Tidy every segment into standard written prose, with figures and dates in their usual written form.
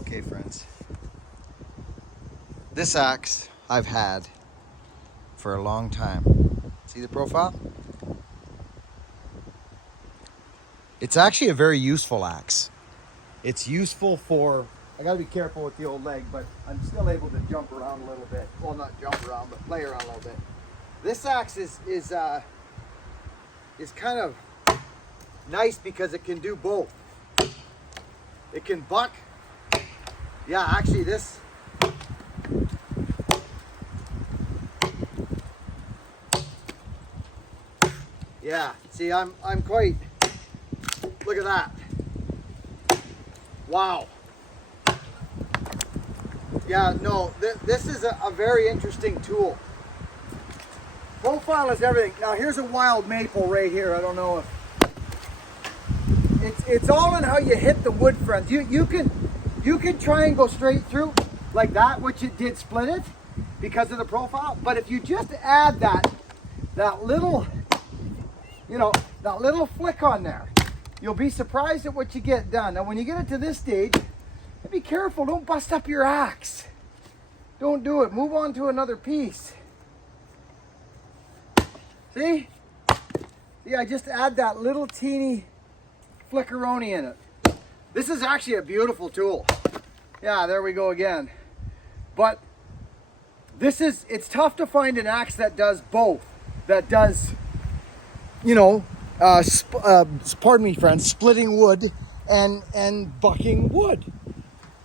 Okay, friends. This axe I've had for a long time. See the profile? It's actually a very useful axe. It's useful for, I gotta be careful with the old leg, but I'm still able to jump around a little bit. Well, not jump around, but play around a little bit. This axe is kind of nice because it can do both. It can buck. Yeah, actually this, yeah, see, I'm quite, look at that. Wow. Yeah, no, this is a very interesting tool. Profile is everything. Now here's a wild maple right here. I don't know if it's all in how you hit the wood, friends. You can try and go straight through like that, which it did split it because of the profile. But if you just add that little, that little flick on there, you'll be surprised at what you get done. Now when you get it to this stage, be careful, don't bust up your axe. Don't do it. Move on to another piece. See? See, I just add that little teeny flickeroni in it. This is actually a beautiful tool. Yeah, there we go again. But it's tough to find an axe that does both. That does, pardon me, friends, splitting wood and bucking wood.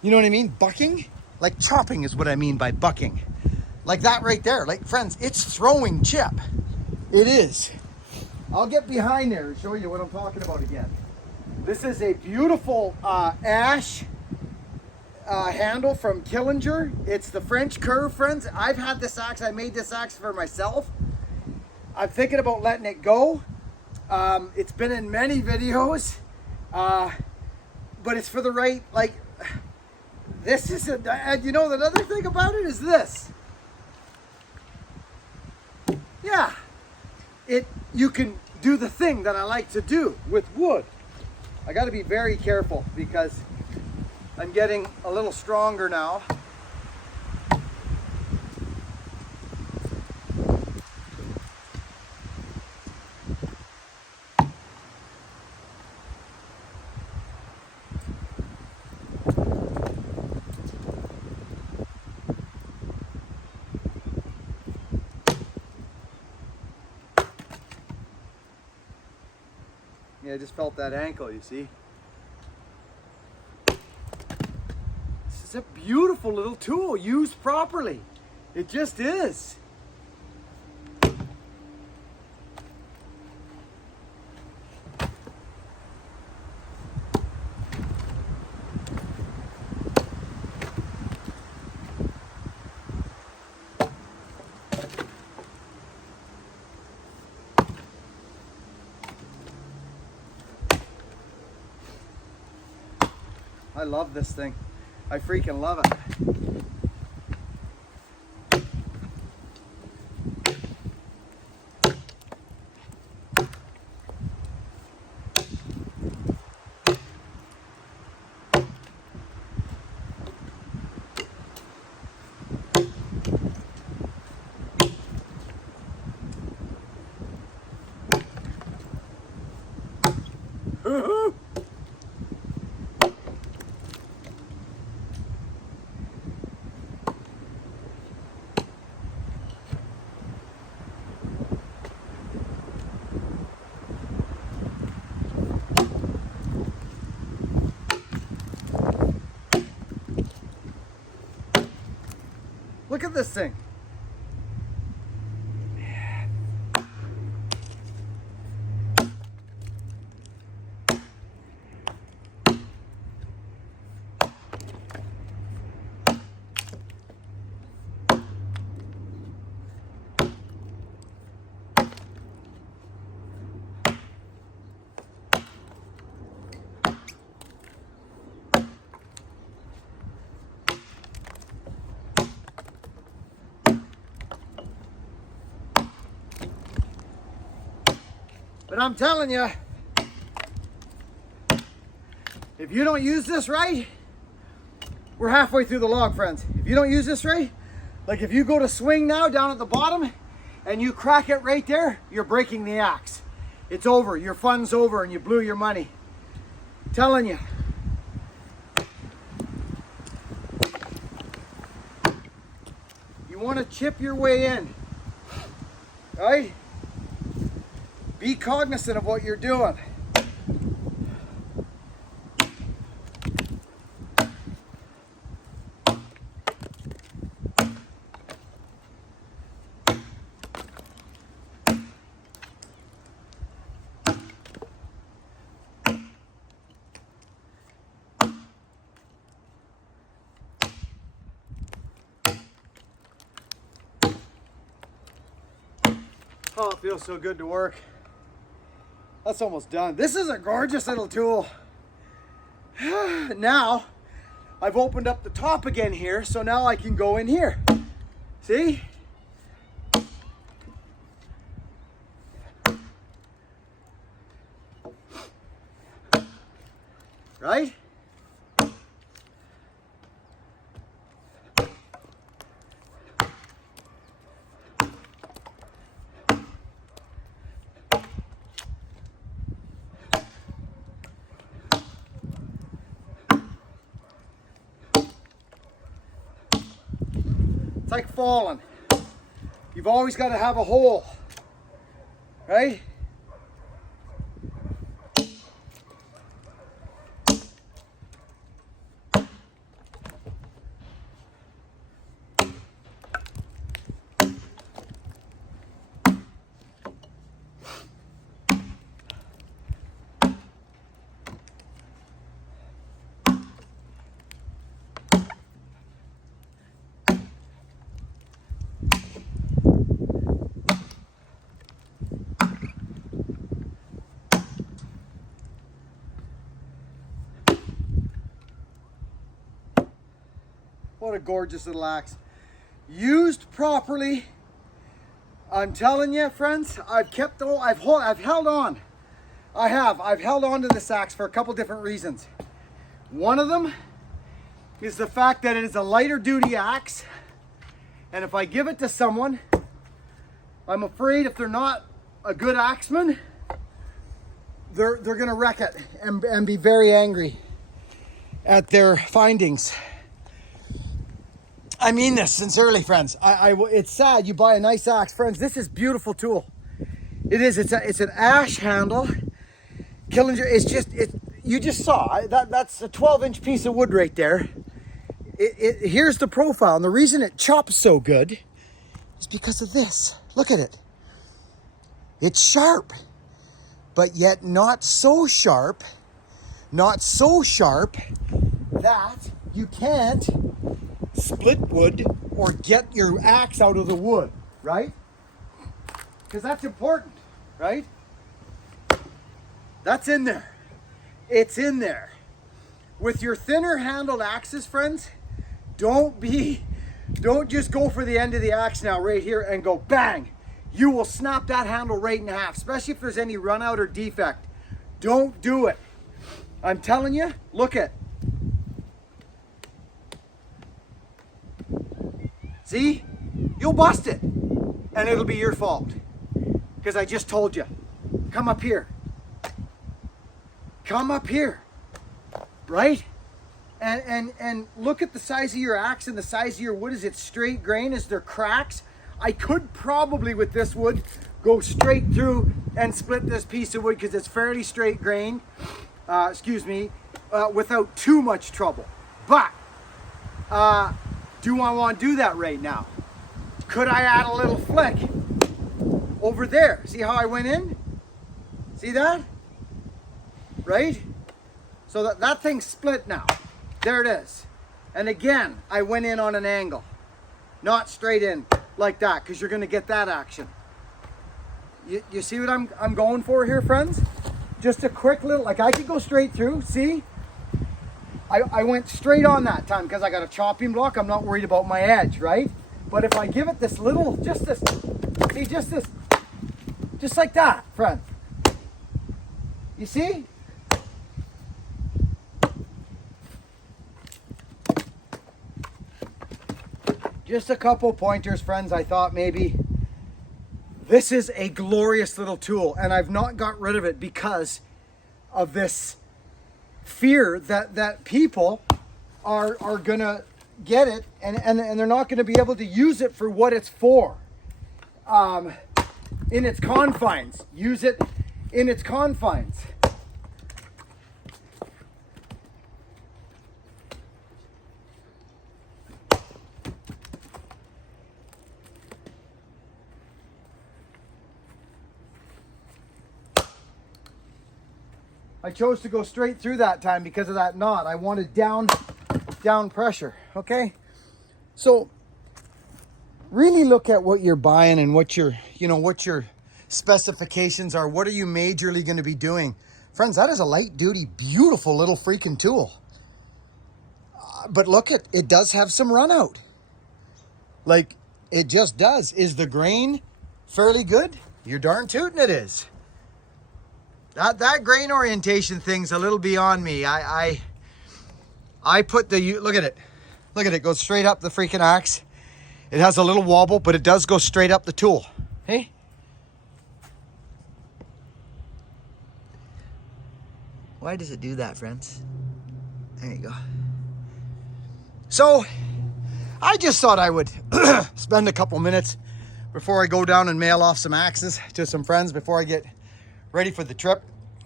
You know what I mean? Bucking? Like chopping is what I mean by bucking. Like that right there. Like, friends, it's throwing chip. It is. I'll get behind there and show you what I'm talking about again. This is a beautiful ash handle from Killinger. It's the French curve, friends. I've had this axe. I made this axe for myself. I'm thinking about letting it go. It's been in many videos, but it's for the right, like, this is and the other thing about it is this. Yeah, you can do the thing that I like to do with wood. I got to be very careful because I'm getting a little stronger now. Yeah, I just felt that ankle, you see. This is a beautiful little tool, used properly. It just is. I love this thing. I freaking love it. Look at this thing. But I'm telling you, if you don't use this right, we're halfway through the log, friends. If you don't use this right, like if you go to swing now down at the bottom and you crack it right there, you're breaking the axe. It's over, your fun's over and you blew your money. I'm telling you. You want to chip your way in, right? Be cognizant of what you're doing. Oh, it feels so good to work. That's almost done. This is a gorgeous little tool. Now, I've opened up the top again here, so now I can go in here. See? Right? It's like falling. You've always got to have a hole, right? What a gorgeous little axe. Used properly, I'm telling you, friends, I've held on. I've held on to this axe for a couple different reasons. One of them is the fact that it is a lighter duty axe. And if I give it to someone, I'm afraid if they're not a good axeman, they're gonna wreck it and be very angry at their findings. I mean this sincerely, friends. It's sad you buy a nice axe, friends. This is a beautiful tool. It is. It's an ash handle. Killinger. You just saw that's a 12-inch piece of wood right there. Here's the profile, and the reason it chops so good is because of this. Look at it. It's sharp, but yet not so sharp. Not so sharp that you can't split wood or get your axe out of the wood, right? Because that's important, right? That's in there. It's in there. With your thinner handled axes, friends, don't just go for the end of the axe now right here and go bang. You will snap that handle right in half, especially if there's any run out or defect. Don't do it. I'm telling you, look at. See? You'll bust it. And it'll be your fault. Because I just told you. Come up here. Come up here. Right? And look at the size of your axe and the size of your wood. Is it straight grain? Is there cracks? I could probably, with this wood, go straight through and split this piece of wood because it's fairly straight grain. Without too much trouble. But, do I want to do that right now? Could I add a little flick over there? See how I went in? See that? Right? So that thing's split now. There it is. And again, I went in on an angle. Not straight in like that, because you're going to get that action. You see what I'm going for here, friends? Just a quick little, like I could go straight through, see? I went straight on that time because I got a chopping block. I'm not worried about my edge, right? But if I give it this little, just like that, friend. You see? just a couple pointers, friends. I thought maybe this is a glorious little tool, and I've not got rid of it because of this fear that people are gonna get it and they're not gonna be able to use it for what it's for. In its confines. Use it in its confines. I chose to go straight through that time because of that knot. I wanted down pressure, okay? So really look at what you're buying and what your specifications are. What are you majorly going to be doing? Friends, that is a light duty, beautiful little freaking tool. But look, it does have some run out. Like, it just does. Is the grain fairly good? You're darn tootin' it is. That grain orientation thing's a little beyond me. I put the, look at it. Look at it, goes straight up the freaking axe. It has a little wobble, but it does go straight up the tool. Hey? Why does it do that, friends? There you go. So, I just thought I would spend a couple minutes before I go down and mail off some axes to some friends before I get ready for the trip,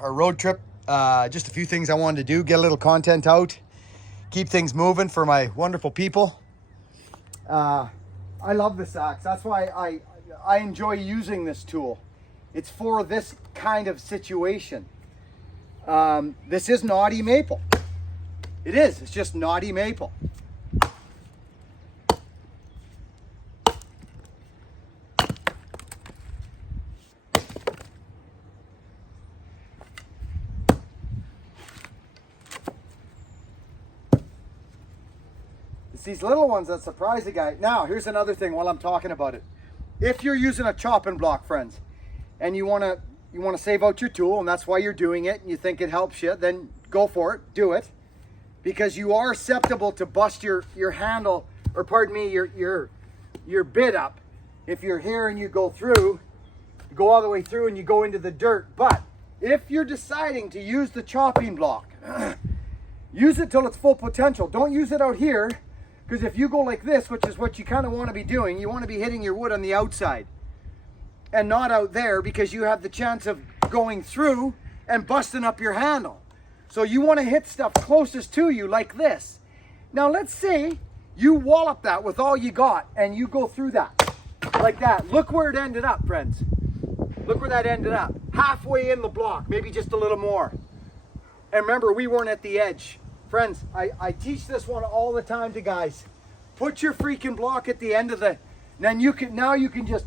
our road trip. Just a few things I wanted to do, get a little content out, keep things moving for my wonderful people. I love this axe. That's why I enjoy using this tool. It's for this kind of situation. This is knotty maple. It is. It's just knotty maple. It's these little ones that surprise the guy. Now, here's another thing while I'm talking about it. If you're using a chopping block, friends, and you want to save out your tool, and that's why you're doing it, and you think it helps you, then go for it, do it. Because you are susceptible to bust your handle, or pardon me, your bit up. If you're here and you go through, you go all the way through and you go into the dirt. But if you're deciding to use the chopping block, use it till its full potential. Don't use it out here, because if you go like this, which is what you kind of want to be doing, you want to be hitting your wood on the outside and not out there, because you have the chance of going through and busting up your handle. So you want to hit stuff closest to you like this. Now let's say you wallop that with all you got and you go through that like that. Look where it ended up, friends. Look where that ended up. Halfway in the block, maybe just a little more. And remember, we weren't at the edge. Friends, I teach this one all the time to guys. Put your freaking block at the end of the, then you can just,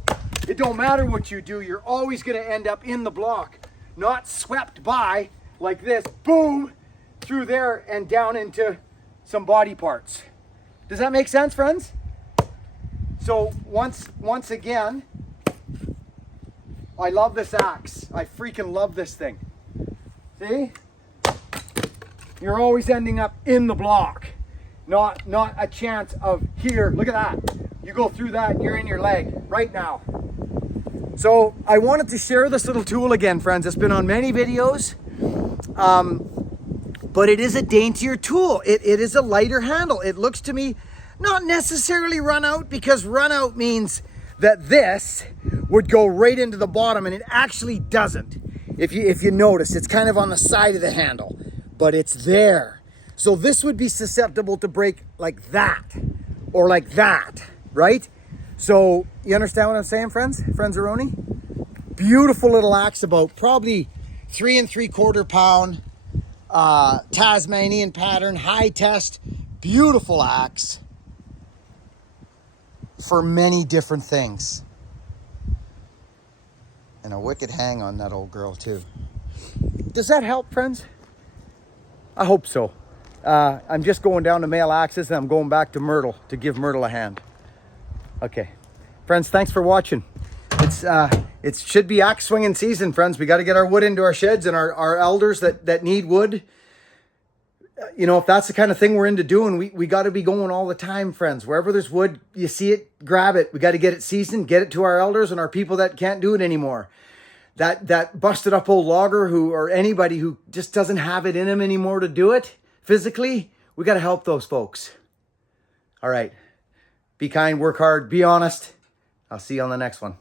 it don't matter what you do, you're always gonna end up in the block, not swept by like this, boom, through there and down into some body parts. Does that make sense, friends? So once again, I love this axe. I freaking love this thing. See? You're always ending up in the block, not a chance of here. Look at that. You go through that, you're in your leg right now. So I wanted to share this little tool again, friends. It's been on many videos, but it is a daintier tool. It is a lighter handle. It looks to me not necessarily run out, because run out means that this would go right into the bottom, and it actually doesn't. If you notice, it's kind of on the side of the handle, but it's there. So this would be susceptible to break like that or like that, right? So you understand what I'm saying, friends? Friends-a-roni? Beautiful little axe, about probably 3 3/4 pound, Tasmanian pattern, high test, beautiful axe for many different things. And a wicked hang on that old girl too. Does that help, friends? I hope so. I'm just going down to mail axes, and I'm going back to Myrtle to give Myrtle a hand. Okay, friends, thanks for watching. It should be axe swinging season, friends. We got to get our wood into our sheds, and our elders that need wood You know, if that's the kind of thing we're into doing, we got to be going all the time, friends. Wherever there's wood, you see it, grab it. We got to get it seasoned, get it to our elders and our people that can't do it anymore. That busted up old logger or anybody who just doesn't have it in him anymore to do it physically, we got to help those folks. All right. Be kind, work hard, be honest. I'll see you on the next one.